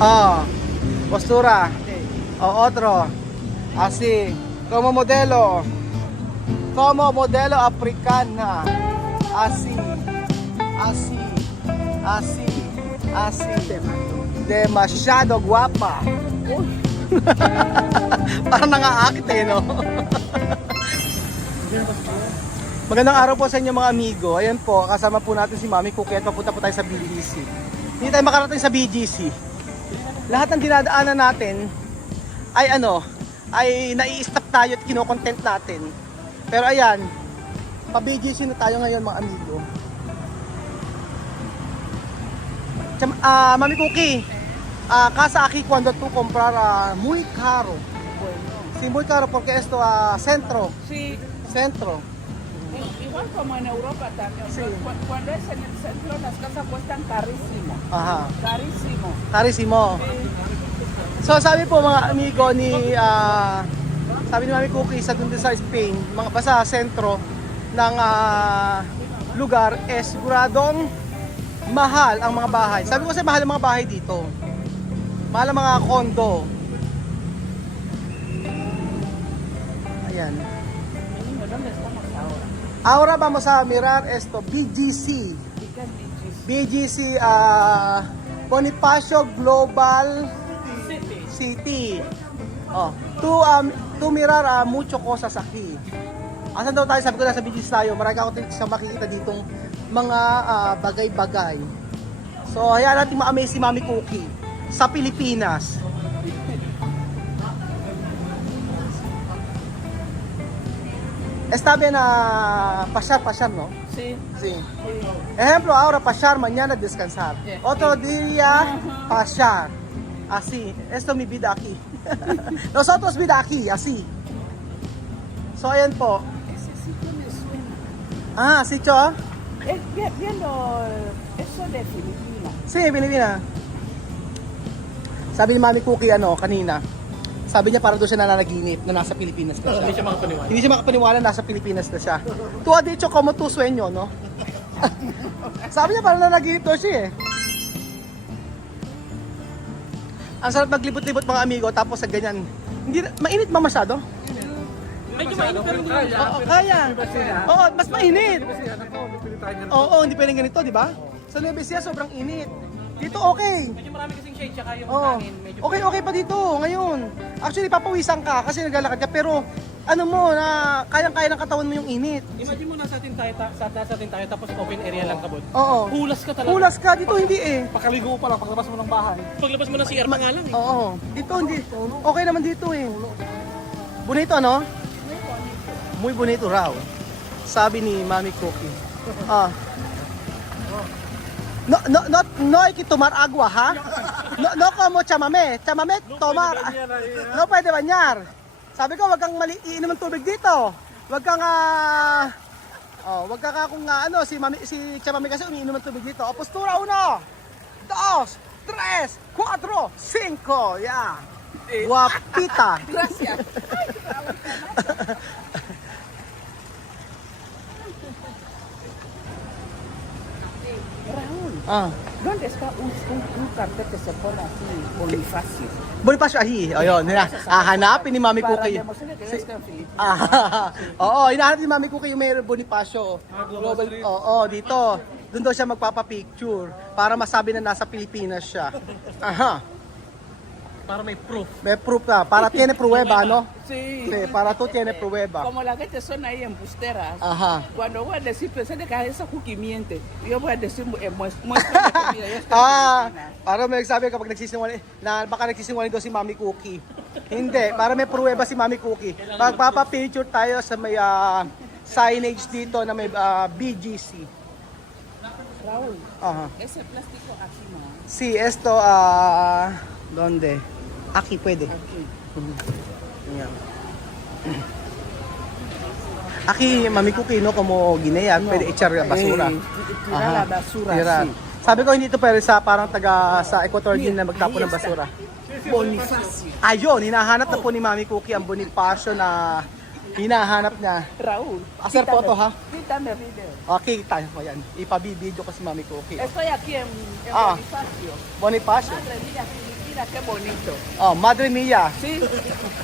Oh, postura. O otro. Así. Como modelo. Como modelo africana. Así. Así. Así. Así. Demasiado guapa. Parang nang-aakit eh, no? Magandang araw po sa inyo mga amigo. Ayan po, kasama po natin si Mami Cookie at papunta po tayo sa BGC. Hindi tayo makarating sa BGC. Lahat ng dinadaanan natin ay ay nai-stop tayo at kinokontent natin. Pero ayan, pa BGC na tayo ngayon mga amigo. Mami Cookie, casa aquí cuando tú comprar muy caro. Bueno, Sí, muy caro porque esto centro. sí, Centro. igual como en Europa también. Sí. Cuando es en el centro las casas cuestan carísimo. Aha. Carísimo. Carísimo. Sí. So sabi po mga amigo ni sabi ni Mami Cookie sa dun sa Spain, mga basta sentro ng lugar siguradong mahal ang mga bahay. Sabi ko kasi mahal ang mga bahay dito. Mahal ang mga kondo. Ayan. Niño, ¿dónde estamos ahora? Ahora vamos a mirar esto, BGC. ¿Qué es BGC? BGC Bonifacio Global City. City. Oh, to mirar mucho cosas aquí. Asan daw tayo? Sabi ko nasa BGC tayo. Marami ako sa makikita ditong mga bagay-bagay. So, hayaan natin ma-amaze si Mami Cookie sa Pilipinas. Está bien pasar, ¿no? Sí. Sí. Sí. Ejemplo, ahora pasar, mañana descansar. Yeah. Otro día, pasar. Así. Esto mi vida aquí. Nosotros vida aquí, así. So, ayan po. Ese sitio me suena. Sí, Cho. Viendo eso de Filipinas. Sí, Pilipina. Sabi ni Mami Cookie, kanina. Sabi niya parang doon siya nananaginip na nasa Pilipinas na siya. Hindi siya makapaniwala nasa Pilipinas na siya. Tu ha dicho como tu sueño, no? Sabi niya parang nanaginip daw siya eh. Ang sarap maglibot-libot mga amigo tapos sa ganyan. Hindi mainit ba masyado? Medyo mainit pero hindi kaya. Oo, kaya. Oo, mas mainit. Oo, hindi pwedeng ganito, di ba? Sa Nueva Ecija sobrang init. Dito okay. Medyo marami kasing shade tsaka yung Oo. hangin. Medyo Okay pa dito ngayon. Actually, papawisan ka kasi naglalakad ka pero na kayang-kaya ng katawan mo yung init. Imagine mo nasa atin tayo tapos open area lang kabod. Oo. Hulas ka talaga. Hulas ka dito hindi eh. Pakaligo pa lang paglabas mo ng bahay. Paglabas mo ng CR pa nga lang eh. Oo. Dito hindi. Okay naman dito eh. Bonito ano? Muy bonito raw. Sabi ni Mami Cookie. No hay que tomar agua, ha? No como chamame. Chamame, tomar. No pwede bañar. Sabi ko, wag kang iinom ng tubig dito. Wag kang wag ka kung si chamame kasi umiinom ng tubig dito. Postura 1, 2, 3, 4, 5. Yeah. Guapita. Gracias. Raúl, ¿dónde está un cartel que se pone así, Bonifacio? Bonifacio ahi. Ayun, hanapin ni Mami Para Cookie. demostrar que eres en Filipinas. Oo, hinahanap ni Mami Cookie yung may Bonifacio. Global Street. Oo, dito. Doon daw siya magpapapicture para masabi na nasa Pilipinas siya. Aha. Para may proof. May proof na. Para tiene prueba, no? Sí. Sí, para tú tiene prueba. Como la gente son ahí embusteras. Ajá. Cuando voy a decir, pensé que esa cookie miente. Yo voy a decir, muestra que mira, yo estoy en Filipinas. Para may sabi kapag nagsisinungaling, na baka nagsisinungaling daw si Mami Cookie. Hindi, para may pruweba si Mami Cookie. Magpapapicture tayo sa may signage dito na may BGC. Raúl, Ajá. ese plástico aquí no. Sí, esto, ¿dónde? Aquí puede. Aquí. Yan. Aquí, Mami Cookie, no, como Guinea, pwede echar basura. Tirar la basura Tirar. así. Sabi ko, hindi ito pwede sa parang sa Equatorial Guinea na magtapon ng basura. Bonifacio. Ayun, hinahanap na po ni Mami Cookie ang Bonifacio na hinahanap niya. Raúl. Hacer quítame- foto, ha? Quítame video. Okay, tayo ko yan. Ipabibideo ko si Mami Cookie. Estoy aquí en Ah. Bonifacio. Bonifacio. Madre mía, Filipinas mira qué bonito. Oh, Madre Mia. Sí,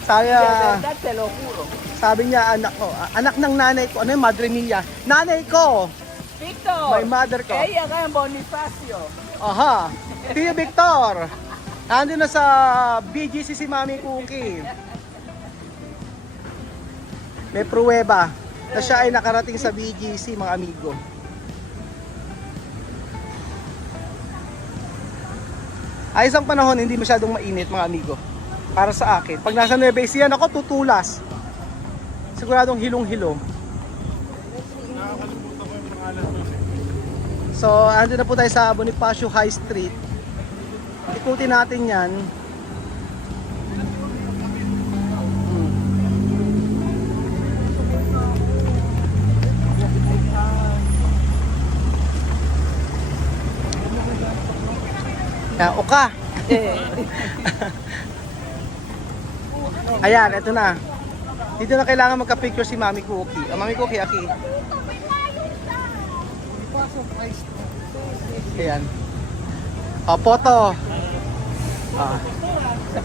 Sabi, de verdad te lo juro. sabi niya, anak ko, anak ng nanay ko. Ano yung Madre Mia? Nanay ko. Víctor, My mother ko. ella acá en Bonifacio. Aha. Tio Victor. Nandun na sa BGC si Mami Cookie. May pruweba na siya ay nakarating sa BGC, mga amigo. Ayos ang panahon, hindi masyadong mainit, mga amigo. Para sa akin. Pag nasa Nueva Ecija ako, tutulas. Siguradong hilong-hilong. So, andun na po tayo sa Bonifacio High Street. Ikutin natin yan. Yan, uka. Ayan, eto na. Dito na kailangan magka-picture si Mami Cookie. Mami Cookie, Aki. Ayan. Photo.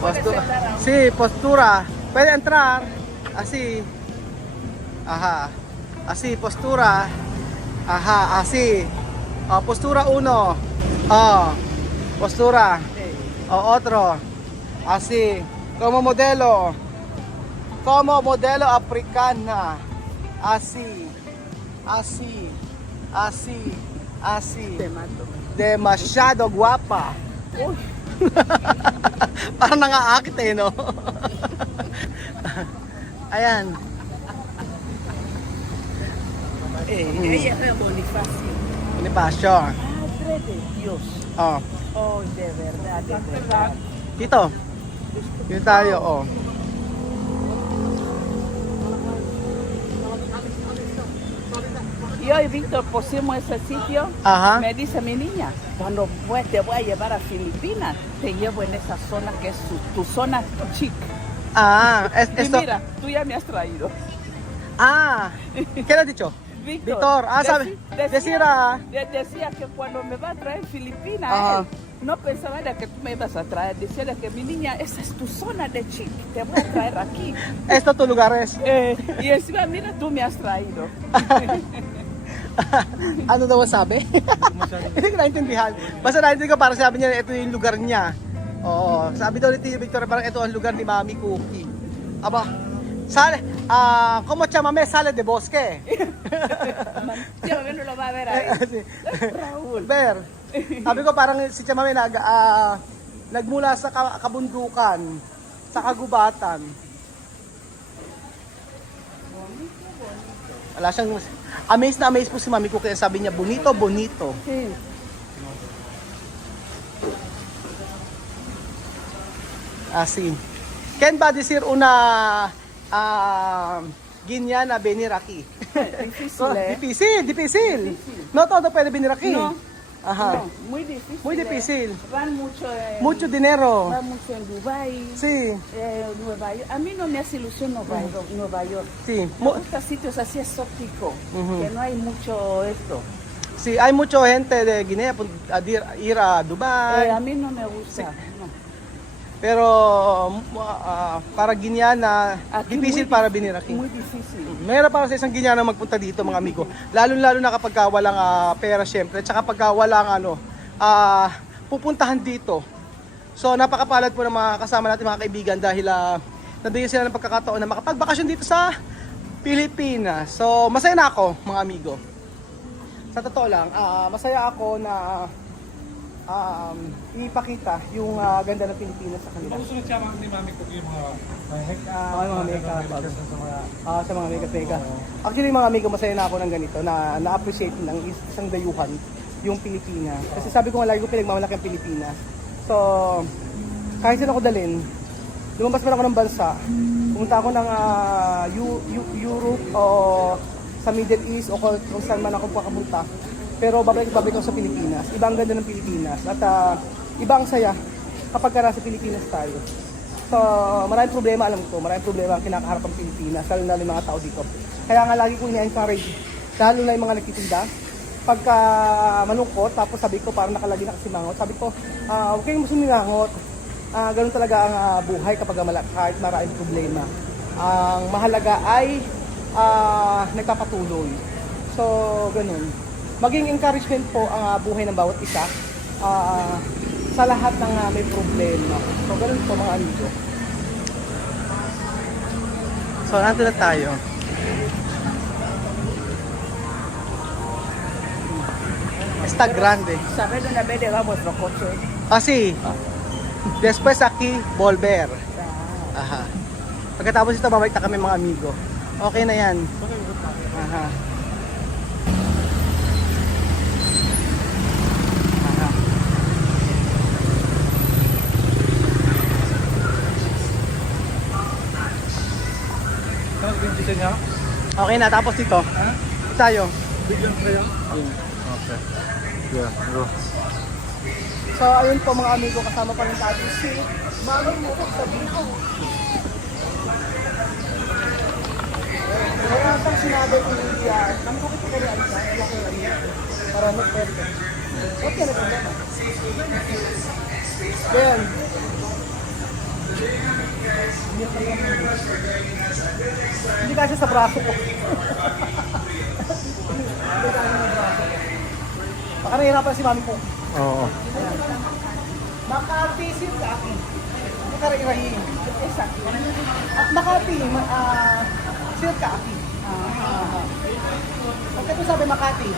Postura. Si, postura. Puede entrar. Así. Ajá. Así, postura. Ajá, así. Postura 1. Postura. Otro. Así. Como modelo. Como modelo africana. Así. Así. Así. Así. Te mato. Demasiado guapa. Uy, Parang nangaakit eh, no? Ayan. ella acá en Bonifacio. Bonifacio. Madre de Dios. Oh. Oh, de verdad, de verdad. Dito. Dito tayo, oh. Y hoy, Víctor, pusimos ese sitio. Ajá. Me dice mi niña, cuando te voy a llevar a Filipinas, te llevo en esa zona que es tu zona chic. Y Esto. mira, tú ya me has traído. ¿Qué le has dicho? Víctor, sabe. Decía que cuando me va a traer Filipinas, Ajá. él no pensaba de que tú me ibas a traer. Decía de que mi niña, esa es tu zona de chic, te voy a traer aquí. Esto tu lugar es. Y encima, mira, tú me has traído. Ano daw ang sabi? Hindi ko naintindihan. Basta naintindihan ko, parang sabi niya, ito yung lugar niya. Oo. Sabi daw ni Tio Victor, parang ito ang lugar ni Mami Cookie. Aba, como chamame sale de bosque. Tío, no lo va a ver ahí. Raúl. Ver. Sabi ko parang si chamame nagmula sa kabundukan, sa kagubatan. Wala siyang amazed na amazed po si Mami Cookie. Sabi niya, bonito, bonito. Sí. Así. ¿Quién va a decir una guiñana venir aquí? Difícil, ¿eh? Difícil. No todo puede venir aquí. No. Ajá. No, muy difícil. Muy difícil. Van mucho en, Mucho dinero. van mucho en Dubái, Sí, Nueva York. A mí no me hace ilusión Nueva York. sí. Me gustan sitios así exóticos, Ujú. que no hay mucho esto. Sí, hay mucha gente de Guinea ir a Dubai. A mí no me gusta. No. Pero para Guineana, Aquí difícil muy para venir aquí. Muy difícil. Meron para sa isang Guineana magpunta dito, mga amigo. Lalo-lalo na kapag walang pera syempre, at saka kapag walang pupuntahan dito. So napakapalad po ng mga kasama natin, mga kaibigan, dahil nabigyan sila ng pagkakataon na makapagbakasyon dito sa Pilipinas. So masaya na ako, mga amigo. Sa totoo lang, masaya ako na ipakita yung ganda ng Pilipinas sa kanila. Gusto siya ni Mami Cookie yung mga Mga sa mga mega-tega. Actually mga amigo, masaya na ako ng ganito na na-appreciate ng isang dayuhan yung Pilipinas. Kasi sabi ko nga lagi ko pinagmamalaki ang Pilipinas. So, kahit saan ako dalhin, lumabas man ako ng bansa, pumunta ako ng Europe o sa Middle East o kung saan man ako pakapunta. Pero babalik ako sa Pilipinas. Iba ang ganda ng Pilipinas at iba ang saya kapag nasa Pilipinas tayo. So, maraming problema, alam ko, maraming problema ang kinakaharap ng Pilipinas, lalo na yung mga tao dito. Kaya nga lagi ko ina-encourage, lalo na yung mga nagtitinda, pagka malungkot, tapos sabi ko parang nakalagi na kasimangot, sabi ko, huwag kayong sumilangot. Ganun talaga ang buhay kapag kahit maraming problema. Ang mahalaga ay nagpapatuloy. So, ganun. Maging encouragement po ang buhay ng bawat isa sa lahat ng may problema. So, ganun po mga amigo. So, nandito na tayo. Está grande. ¿Sabes dónde va vuestro coche? Así. Después aquí, volver. Aha. Pagkatapos ito, babalik na kami mga amigo. Okay na yan. Aha. Aha. Okay na, tapos dito. Tayo. Okay. Yeah, go. So, ayun po mga amigo, kasama pa rin tayo si Mami mo sa Bino. Kaya siyang sinabi ko yung diyan, kami ko kita kaya isa, wala ko lang yan. Para mag-pwede. Okay na problema. Then, hindi kasi sa braso ko. Baka nahihirapan si Mami ko. Oo. Makati Sirkaki. Nakarairahin. Makati, Sirkaki. Pagka ito sabi Makati.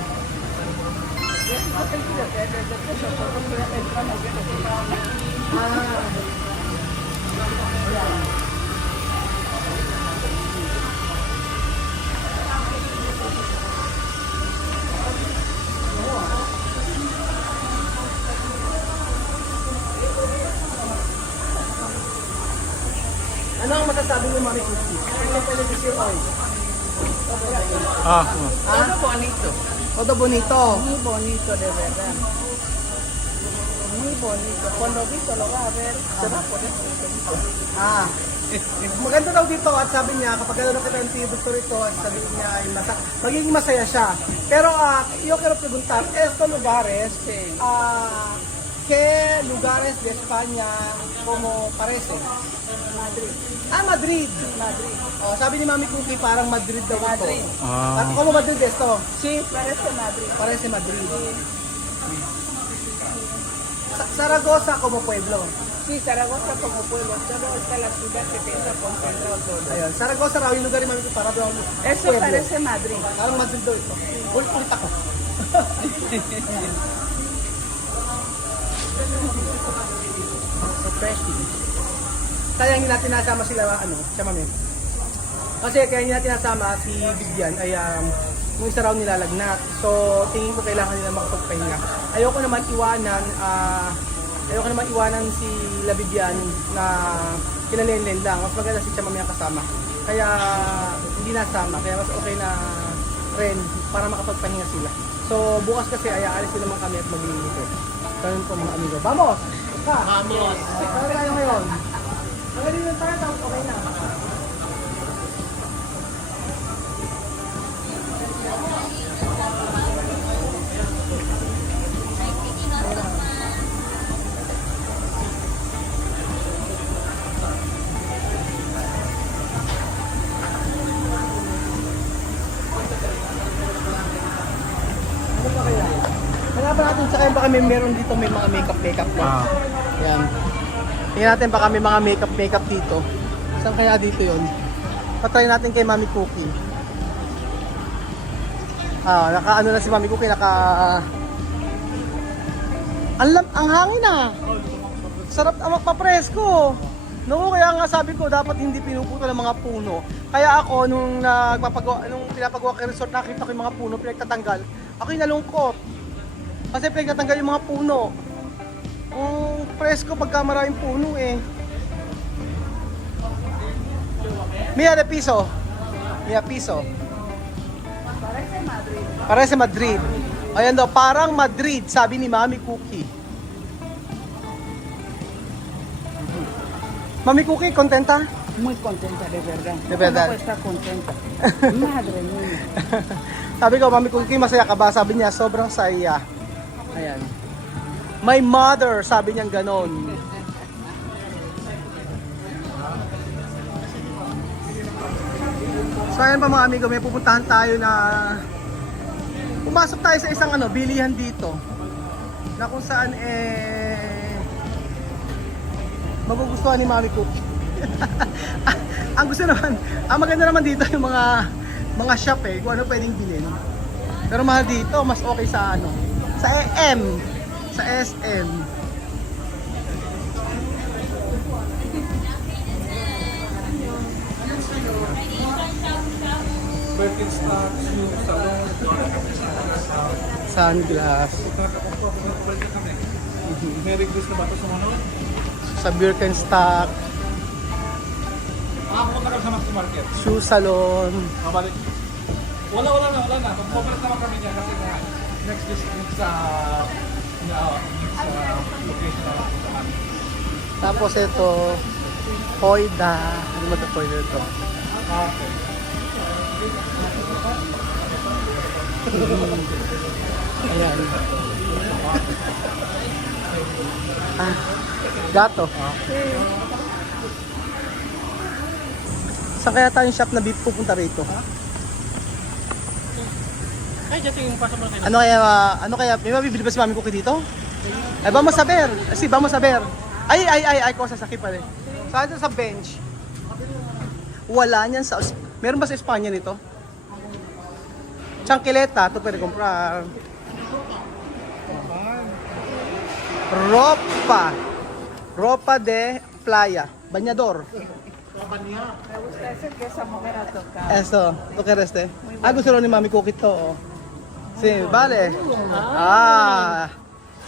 Ano ang masasabi niyo, Mami Cookie? Kaya pala ni Sir Oy. Todo bonito. Todo bonito. Muy bonito, de verdad. Muy bonito. Cuando Vito lo va a ver, se va a poner bonito. Maganda daw dito at sabi niya kapag ano nakita yung gusto rito at sabi niya ay magiging masaya siya. Pero yo quiero preguntar, estos lugares, ¿qué lugares de España como parece? Madrid. Madrid. Madrid. Sabi ni Mami Cookie parang Madrid daw ito. Madrid. At como Madrid esto? Sí, parece Madrid. Parece Madrid. Zaragoza como pueblo. Sí, Zaragoza como pueblo. Todo está la ciudad que piensa concentrado todo. Ayun, Zaragoza raw yung lugar ni Mami Cookie para daw Eso parece Madrid. Parang Madrid daw ito. Ulit ako. Refreshing. Kaya hindi natin nasama sila, siya Mami. Kasi kaya hindi natin nasama si Vivian ay yung isa raw nilalagnat. So, tingin ko kailangan nila makapagpahinga. Ayoko naman iwanan si La Vivian na kinalenen lang. Mas maganda si Chamami ang kasama. Kaya hindi nasama. Kaya mas okay na rin para makapagpahinga sila. So, bukas kasi ay aalis din naman kami at mag-iinit. Ganun po mga amigo. Vamos! Vamos! Kaya tayo ngayon. Magaling lang tayo, tapos okay na. Hanapin natin sa kaya baka meron dito may mga makeup na. Yan. Tingnan natin baka may mga makeup dito. Saan kaya dito yon? Patry natin kay Mami Cookie. Naka na si Mami Cookie, ang hangin Sarap papresko. No, kaya nga sabi ko dapat hindi pinuputo ng mga puno. Kaya ako nung pinapagawa kay resort, nakita ko yung mga puno pinagtatanggal. Ako'y nalungkot. Kasi pinagtatanggal yung mga puno. Presko pagka maraming puno Mia de piso. Parece Madrid. Parece Madrid. Ayan daw, parang Madrid, sabi ni Mami Cookie. Mami Cookie, kontenta? Muy contenta, de verdad. De verdad. ¿Cómo está contenta? Madre mía. Sabi ko, Mami Cookie, masaya ka ba? Sabi niya, sobrang saya. Ayan. My mother, sabi niya ganon. So ayan pa mga amigo, may pupuntahan tayo na pumasok tayo sa isang bilihan dito na kung saan magugustuhan ni Mami Cook. Ang gusto naman, ang maganda naman dito yung mga shop kung ano pwedeng bilhin. Pero mahal dito, mas okay sa sa sa SM. Birkenstock, shoe, salon. Sunglass. May request na ba ito sa mga? Sa Birkenstock, Makapunta kami sa Maxi Market. shoe salon. Mabalik. Wala na. Pag-cover naman kami niya kasi na next sa location na puntahan. Tapos ito, Hoida. Ano ba ito Hoida ito? Okay. Ayan. Gato. Saan kaya tayong shop na pupunta rito? Ay, dito yung pasok mo na kayo. Ano kaya, may mabibili ba si Mami Cookie dito? Ay, vamos a ver. Vamos a ver. Ay, ko sasakit pala. Saan ito sa bench? Wala niyan sa... Meron ba sa Espanya nito? Chancleta, ito pwede comprar. Ropa de playa. Bañador. Me gusta ese que esa mujer ha tocado. Eso, ¿tú quieres este? Gusto rin ni Mami Cookie to. Oh. Sí, vale.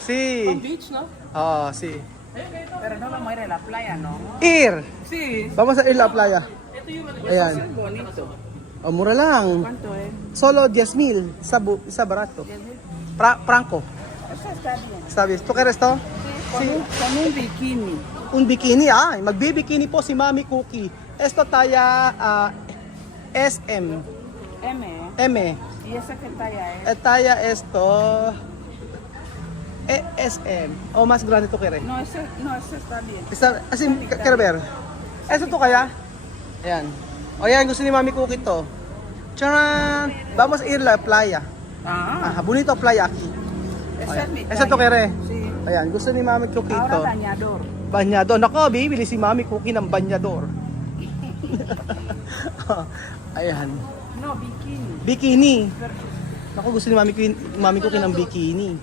Sí. Beach, no? Oh, sí. Pero no vamos a ir a la playa, ¿no? Ir. Sí. Vamos a ir a la playa. Ayan. Es bonito. Oh, mura lang. ¿Cuánto es? Solo 10,000. Isa barato. Franco. Eso está bien. Está bien. ¿Tú quieres to? Sí, con un bikini. Un bikini, magbibikini po si Mami Cookie. Esto talla SM. M, ¿eh? M. ¿Y esa qué talla es? Talla esto SM. O más grande to kere. No, ese está bien. Así, quiero ver. Esto to kaya? Ayan. O yan, gusto ni Mami Cookie to. Charan! Vamos a ir a la playa. Bonito playa aquí. Esa es mi talla. Esa to kere. Sí. Ayan, gusto ni Mami Cookie Ahora to. bañador. Banyador. Nako, bibili si Mami Cookie ng banyador. Ayan. No, bikini. Bikini. Naku, gusto ni Mami Cookie ng bikini.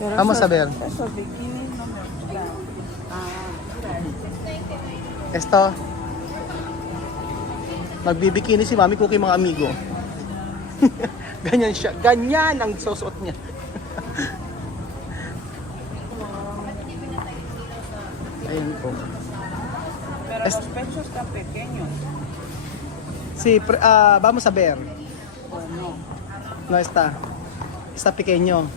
Pero Vamos a ver. Esos bikinis no me gustan. Esto. Magbibikini si Mami Cookie mga amigo. Ganyan siya. Ganyan ang susuot niya. Ayun po. Pero los pechos están pequeños. Sí, vamos a ver. Bueno, No está. Está pequeño.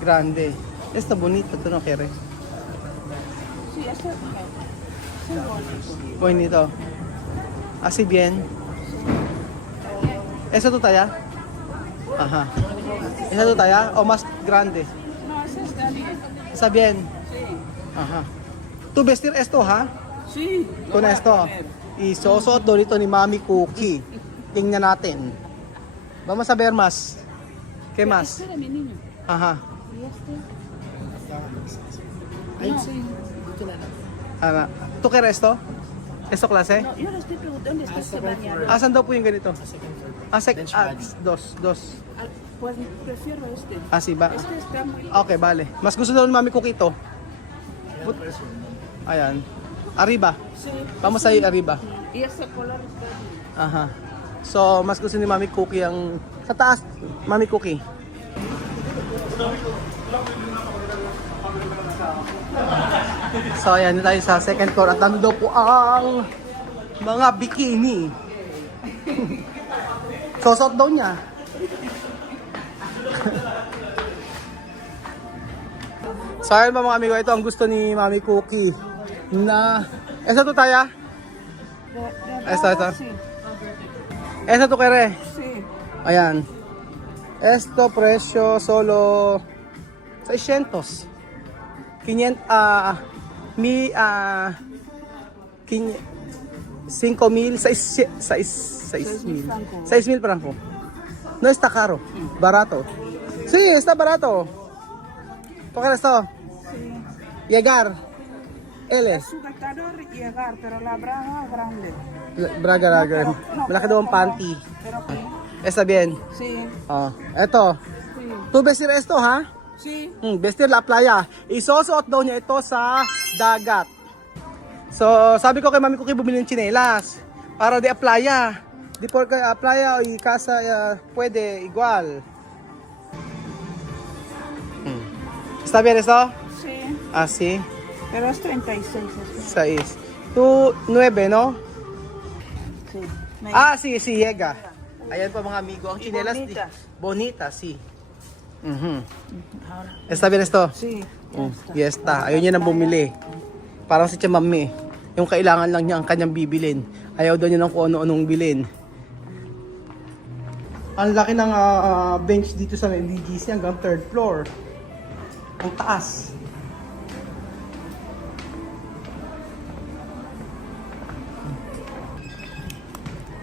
Grande. Esto bonito, ¿tú no quieres? sí, ese es bonito. Bonito. Así bien. ¿Eso tu talla? Ajá. ¿Esa tu talla o más grande? No, ese está bien. Está bien. Sí. Ajá. ¿Tú vestir esto, ha? Sí. lo Con voy a esto. poner. Isusuot daw dito ni Mami Cookie. Tingnan natin. Vamos a ver más. ¿Qué más? Espera, mi niño. Ajá. ¿Y este? Ahí No. sí. ¿Tú quieres esto? ¿Esto clase? No, yo le estoy preguntando, ¿dónde está ese bañador? Saan daw po yung ganito? Dos. Pues prefiero este. Sí ba? Este está muy... Okay, vale. Mas gusto daw ni Mami Cookie ito. Ayan. Arriba. Sí. Vamos a ir arriba. Y ese color está bien. Aha. So, mas gusto ni Mami Cookie ang... Sa taas, Mami Cookie. So, ayan na tayo sa second floor. At nando po ang mga bikini. Sosot daw niya. So, ayan mga amigo, ito ang gusto ni Mami Cookie. Na... Esa to taya? Esta. Sí. Esa to kere? Sí. Ayan. Esto presyo solo 600. 500 1000 5,000, 6,000. francos. 6,000 franco. No está caro. Barato. Sí, está barato. ¿Por esto? Llegar. L. Sujetador llegar, pero la braga grande. Braga, braga. Malaki daw ang panty. Pero que, Está bien. sí, Eto. sí, Tu vestir esto, ha? sí. Vestir la playa. Isusuot daw niya ito sa dagat. So, sabi ko kay mami ko bumili ng tsinelas para di a playa. Di porque a playa y casa puede igual. ¿Está bien esto? Sí, Así. pero es 36. 6. Tu 9, no? Sí. Sí, sí, llega. Ayan po mga amigo, ang Y tsinelas bonitas. bonita, sí. Ahora, ¿Está bien esto? sí, Ya está. Ayun niya nang bumili. Parang si Chamami. Yung kailangan lang niya ang kanyang bibilin. Ayaw daw niya ng kung ano-anong bilin. Ang laki ng bench dito sa BGC hanggang 3rd floor. Ang taas.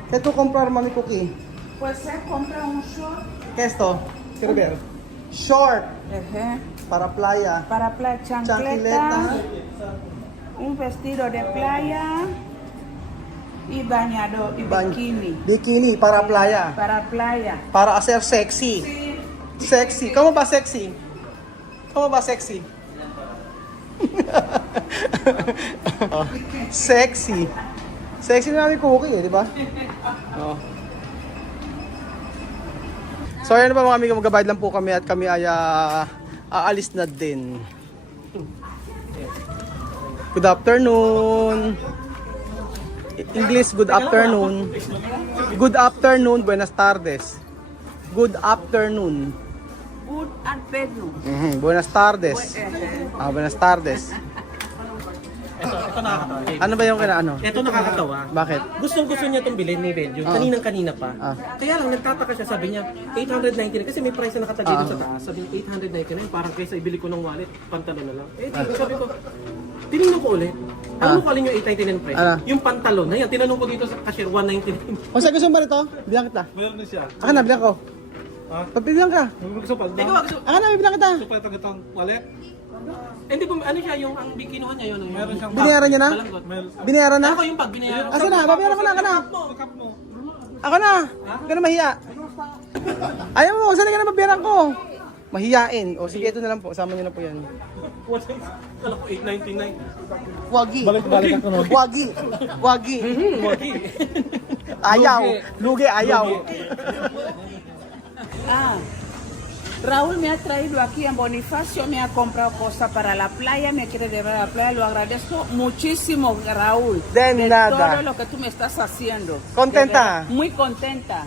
¿Qué tú comprar, mami Cookie? Pues se compra un short ¿Qué es esto? Quiero ver. Short para playa. para playa, chancleta, un vestido de playa y bañador y bikini Bikini para playa. para playa. Para hacer sexy. Sí, Sexy. ¿Cómo va sexy? ¿Cómo va sexy? Oh, sexy. Sexy na namin cookie eh, di ba? Oh. So ayan pa mga amigo, magbabayad lang po kami at kami ay aalis na din. Good afternoon. English, good afternoon. Good afternoon, buenas tardes. Good afternoon. good and bedroom. Buenas tardes. Buenas tardes. Ito nakakatawa. Ano ba yung kinaano? Ito nakakatawa. Bakit? Gustong-gusto niya itong bilhin ni Benjo. Kaninang-kanina pa. Kaya lang, nagtataka siya. Sabi niya, 899. Kasi may price na nakatagay doon sa taas. Sabi niya, 899. Parang kaysa ibili ko ng wallet, pantalon na lang. Sabi ko, tinignan ko ulit. Alam mo kung alin yung 899 price? Yung pantalon na yan. Tinanong ko dito sa cashier, 199. O sa gusto mo ba nito? Bilang kita. Meron na siya. Akan na, bilang ko. Pagbilang ka. Gusto pa. Ikaw, gusto Akan na, bilang kita. pa itong wallet? Hindi po, ano siya, yung ang kinuha niya yun. Meron siyang Binayaran niya na? balanggot. Binayaran na? Ako yung pag binayaran. Asa na? Babayaran ko na, ako na. Cup mo. Ako na. Huwag ka na mahiya. Ayaw mo, saan ka na mabayaran ko? Mahiyain. O sige, ito na lang po. Sama niyo na po yan. Kala ko 899. Wagi. Balik ako, no? Wagi. Wagi. Wagi. Ayaw. Lugi, ayaw. Raúl me ha traído aquí en Bonifacio, me ha comprado cosas para la playa, me quiere llevar a la playa, lo agradezco muchísimo, Raúl. De nada. Todo lo que tú me estás haciendo. ¿Contenta? Muy contenta.